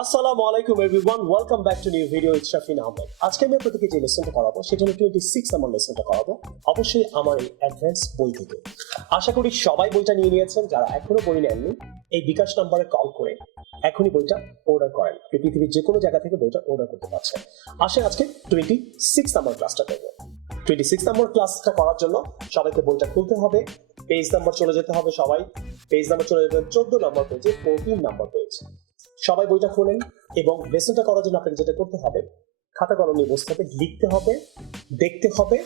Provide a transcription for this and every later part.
আসসালামু আলাইকুম everyone, welcome back to new video with Shafin Ahmed. আজকে আমি আপনাদেরকে যে লেসনটা করাবো সেটা হলো 26 নাম্বার লেসনটা করাবো, অবশ্যই আমার এই অ্যাডভান্স বই থেকে। আশা করি সবাই বইটা নিয়ে নিয়েছেন। যারা এখনো বই নেননি, এই বিকাশ নাম্বারে কল করে এখনই বইটা অর্ডার করেন। পৃথিবীর যে কোনো জায়গা থেকে বইটা অর্ডার করতে পারছেন। আসেন আজকে 26 নাম্বার ক্লাসটা করবো। 26 নাম্বার ক্লাসটা করার জন্য সবাইকে বইটা খুলতে হবে, পেজ নাম্বার চলে যেতে হবে। সবাই পেজ নাম্বার চলে যাবেন 14 নাম্বার পেজে, 14 নাম্বার পেজ। সবাই বইটা খোলেন এবং লেসনটা করার জন্য আপনাকে যেটা করতে হবে, খাতা কলম নিয়ে বসতে হবে, লিখতে হবে, দেখতে হবে,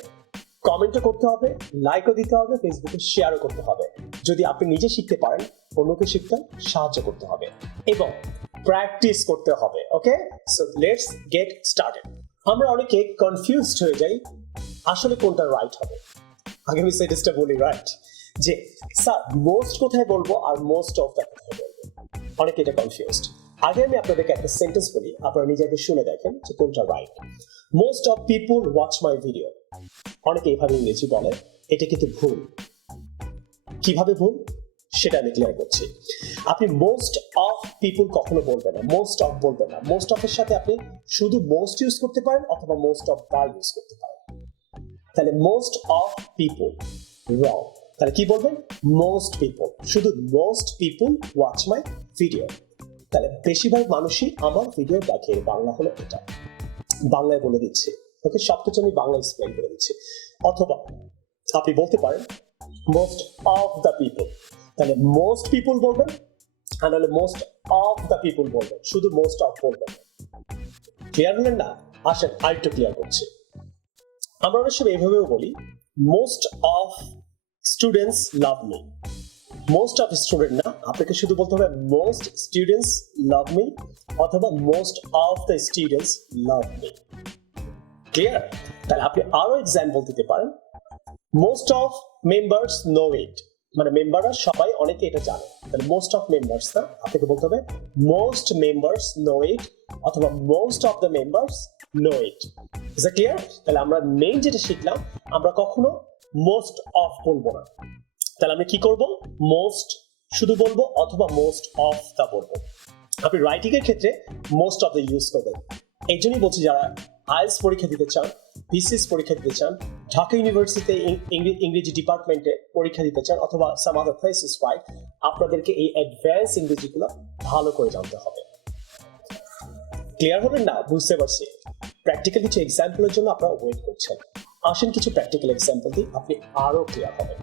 কমেন্টও করতে হবে, লাইকও দিতে হবে, ফেসবুকে শেয়ারও করতে হবে। যদি আপনি নিজে শিখতে পারেন, অন্যকে শিখতে সাহায্য করতে হবে এবং প্র্যাকটিস করতে হবে। ওকে, সো লেটস গেট স্টার্টেড। আমরা অনেকে কনফিউজড হয়ে যাই আসলে কোনটা রাইট হবে। আগে আমি সেন্টেন্সটা বলি, রাইট, যে স্যার মোস্ট কোথায় বলবো আর মোস্ট অফ দ্য কোথায় বলবো। অনেকে এটা কনফিউজড। আগে আমি আপনাদেরকে একটা সেন্টেন্স বলি, আপনারা নিজেকে শুনে দেখেন যে কোনটা right. Most of people watch my video. অনেকে এইভাবে ইংরেজি বলে, এটা কিন্তু ভুল। কিভাবে ভুল সেটা আমি ক্লিয়ার করছি। আপনি মোস্ট অফ পিপল কখনো বলবেন না, মোস্ট অফ বলবেন না। মোস্ট অফ এর সাথে আপনি শুধু মোস্ট ইউজ করতে পারেন অথবা মোস্ট অফ দা ইউজ করতে পারেন। তাহলে মোস্ট অফ পিপল রং। তাহলে কি বলবেন? মোস্ট পিপল, শুধু most people watch my video. তাহলে বেশিরভাগ মানুষই আমার ভিডিও দেখে। বাংলা হলো এটা, বাংলায় বলে দিচ্ছি। ওকে, সবকিছু আমি বাংলা এক্সপ্লেন করে দিচ্ছি। অথবা আপনি বলতে পারেন মোস্ট অফ দ্য পিপল। তাহলে মোস্ট পিপল বলবেন আর নাহলে মোস্ট অফ দ্য পিপল বলবেন, শুধু মোস্ট অফ বলবেন। ক্লিয়ার হলেন না? আসেন আরেকটু ক্লিয়ার করছি। আমরা অনেক সময় এইভাবেও বলি, most of students love me. Most of student না, আপনাকে শুধু বলতে হবে মোস্ট স্টুডেন্টস লাভ মি অথবা most of the students love me. Clear? তাহলে আপনি আরো এক্সাম্পল দিতে পারেন, মোস্ট অফ মেম্বার্স নো ইট। মানে মেম্বাররা সবাই অনেকে এটা জানে। তাহলে মোস্ট অফ মেম্বার্স না, আপনাকে বলতে হবে মোস্ট মেম্বার্স নো ইট অথবা most of the members know it. Is that clear? তাহলে আমরা মেইন যেটা শিখলাম, আমরা কখনো মোস্ট অফ বলবো না। তাহলে আমরা কি করব? মোস্ট শুধু বলবো অথবা মোস্ট অফ দা বলবো। আপনি রাইটিং এর ক্ষেত্রে মোস্ট অফ দ্য ইউজ করবেন। এই জন্যই বলছি, যারা আইএলটিএস পরীক্ষা দিতে চান, বিসিএস পরীক্ষা দিতে চান, ঢাকা ইউনিভার্সিটিতে ইংরেজি ডিপার্টমেন্টে পরীক্ষা দিতে চান অথবা সাম আদার প্লেসেস, রাইট, আপনাদেরকে এই অ্যাডভান্স ইংরেজিগুলো ভালো করে জানতে হবে। ক্লিয়ার হবেন না? বুঝতে পারছি। প্র্যাকটিক্যাল কিছু এক্সাম্পলের জন্য আপনারা ওয়েট করছেন। আসেন কিছু প্র্যাকটিক্যাল এক্সাম্পল দিই, আপনি আরো ক্লিয়ার হবেন।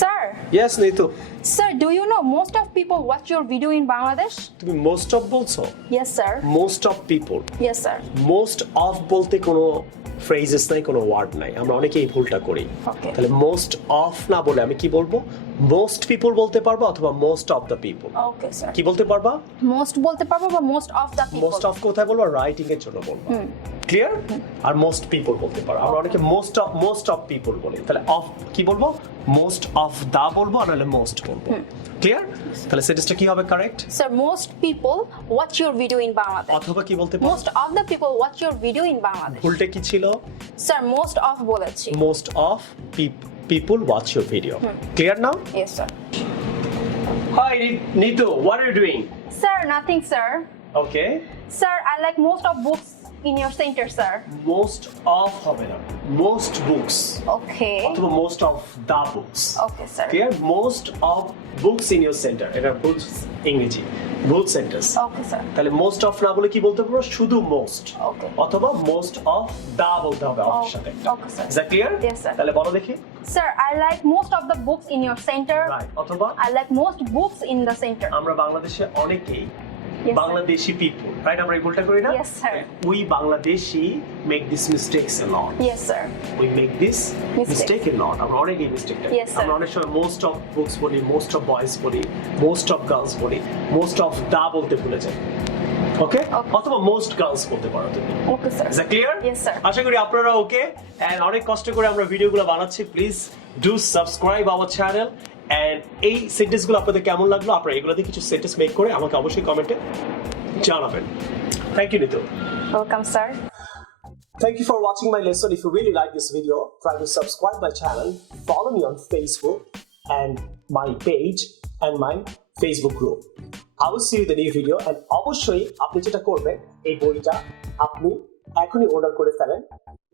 Sir, Yes, Nitu. sir, do you know most of people watch your video in Bangladesh? তুমি মোস্ট অফ বলছো? Yes, sir. Most of people. Yes, sir. Most of বলতে কোনো ফ্রেজেস নাই, কোনো ওয়ার্ড নাই। আমরা অনেকে এই ভুলটা করি। Okay. তাহলে মোস্ট অফ না বলে আমি কি বলবো? মোস্ট পিপল বলতে পারবো অথবা most of the people. Okay, sir. কি বলতে পারবা? Most বলতে পারবো বা most of the people. Most of কোথায় বলবো? রাইটিং এর জন্য বলবো। ক্লিয়ার? আর মোস্ট পিপল বলতে পারো। আমরা অনেকে মোস্ট অফ পিপল বলি। তাহলে অফ কি বলবো? মোস্ট অফ দা বলবো আর নাহলে মোস্ট বলবো। ক্লিয়ার? তাহলে সেন্টেন্সটা কি হবে correct? Sir, most people watch your video in Bangladesh. অথবা কি বলতে পারো? Most of the people watch your video in Bangladesh. ভুলটা কি ছিল? Sir, most of বলেছি। Most of people watch your video. Clear now? Yes, sir. Hi, Nitu. What are you doing? Sir, nothing, sir. Okay. Sir, I like most of books in your center, sir. Most of হবে না, most books Okay. অথবা most of the books. Okay, sir. Clear? Most of books in your center. এটা ভুল ইংরেজি, ভুল sentence. Okay, sir. তাহলে most of না বলে কি বলতে পারো? শুধু most Okay. অথবা most of the বলতে হবে অফের সাথে। Okay, sir. Is that clear? Yes, sir. তাহলে বলো দেখি। Sir, I like most of the books in your center. Right, অথবা I like most books in the center. আমরা বাংলাদেশে অনেকেই Yes, sir. Bangladeshi people, right, আমরা এই ভুলটা করি না? Yes, sir. We Bangladeshi make this mistakes a lot. Yes, sir. We make this Mistakes. Mistake a lot. আমরা অনেকেই মিস্টেক করি। Yes, sir. আমরা অনেক সময় মোস্ট অফ বুকস বলি, মোস্ট অফ বয়েজ বলি, মোস্ট অফ গার্লস বলি, মোস্ট অফ দা বলতে ভুলে যাই। ওকে? Okay. অথবা মোস্ট গার্লস বলতে পারো তুমি। Okay, sir. Is that clear? Yes, sir. আশা করি আপনারা ওকে। এন্ড অনেক কষ্ট করে আমরা ভিডিওগুলো বানাচ্ছি। Please do subscribe our channel. And এই সেন্টেন্সগুলো আপনাদের কেমন লাগলো, আপনারা এগুলোতে কিছু সেন্টেন্স মেক করে আমাকে অবশ্যই কমেন্টে জানাবেন। Thank you, Nitu. Welcome, sir. Thank you for watching my lesson. If you really like this video, try to subscribe my channel, follow me on Facebook and my page and my Facebook group. I will see you in the new video and অবশ্যই আপনি যেটা করবেন এই বইটা আপনি এখনই order করে ফেলেন।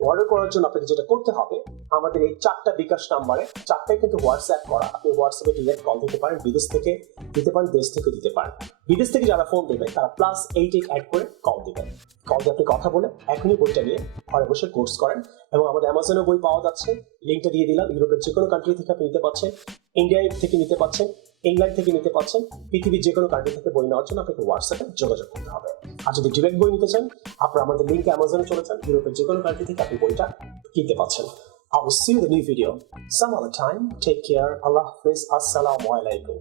অর্ডার করার জন্য আপনাকে যেটা করতে হবে আমাদের এই 4টা বিকাশ নাম্বারে, 4টাই কিন্তু হোয়াটসঅ্যাপ করা, আপনি হোয়াটসঅ্যাপে ডিরেক্ট কল দিতে পারেন, বিদেশ থেকে দিতে পারেন, দেশ থেকে দিতে পারেন। বিদেশ থেকে যারা ফোন দেবে তারা +88 অ্যাড করে কল দিবেন। কল দিয়ে আপনি কথা বলে এখনই বইটা নিয়ে ঘরে বসে কোর্স করেন। এবং আমাদের অ্যামাজনে বই পাওয়া যাচ্ছে, লিঙ্কটা দিয়ে দিলাম। ইউরোপের যে কোনো কান্ট্রি থেকে আপনি নিতে পারছেন, ইন্ডিয়া থেকে নিতে পারছেন, ইংল্যান্ড থেকে নিতে পারছেন। পৃথিবীর যে কোনো কান্ট্রি থেকে বই নেওয়ার জন্য আপনাকে হোয়াটসঅ্যাপে যোগাযোগ করতে হবে। আর যদি ডিরেক্ট বই নিতে চান আপনারা আমাদের লিঙ্কে অ্যামাজনে চলে যান, ইউরোপের যে কোনো কান্ট্রি থেকে আপনি বইটা কিনতে পারছেন। I will see you in the new video some other time. Take care. Allah Hafiz. Assalamu alaikum.